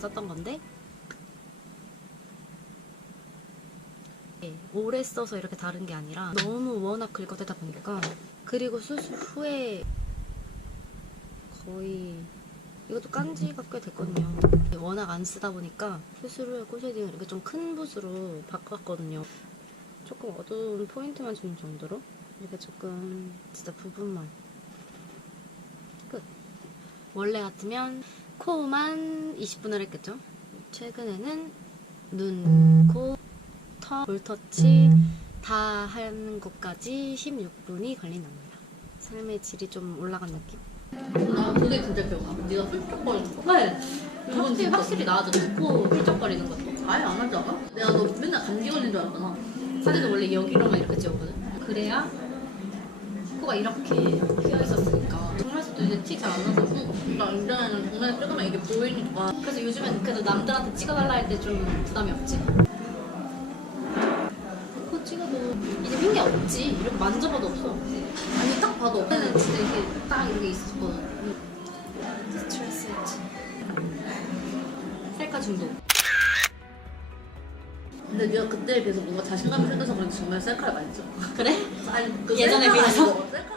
썼던 건데 예, 오래 써서 이렇게 다른 게 아니라 너무 워낙 긁어대다 보니까 그리고 수술 후에 거의 이것도 깐 지가 꽤 됐거든요. 워낙 안 쓰다 보니까 수술 후에 코쉐딩을 이렇게 좀 큰 붓으로 바꿨거든요. 조금 어두운 포인트만 주는 정도로 이렇게 조금 진짜 부분만 끝. 원래 같으면 코만 20분을 했겠죠. 최근에는 눈, 코, 턱, 볼터치 다 하는 것까지 16분이 걸린답니다. 삶의 질이 좀 올라간 느낌? 나 그게 진짜 기억나. 네가 훌쩍거리는 거. 네. 확실히, 확실히 나아졌어. 코 훌쩍거리는 것도. 아예 안 하지 않아? 내가 너 맨날 감기 걸린 줄 알았잖아. 사진은 원래 여기로만 이렇게 찍었거든. 그래야 코가 이렇게 휘어 있었으니까. 정말 응. 나 이전에는 정말 찍으면 이게 보이니까. 그래서 요즘엔 그래도 남들한테 찍어달라 할 때 좀 부담이 없지. 코 찍어도 이제 흰게 없지. 이렇게 만져봐도 없어. 아니 딱 봐도 그때는 진짜 이렇게 딱 이렇게 있었거든. 스트레스였지. 셀카 중독. 근데 네가 그때에 비해서 뭔가 자신감이 생겨서 그런지 정말 셀카를 많이 찍어. 그래? 아니 그 예전에 셀카가 비해서? 아니고 셀카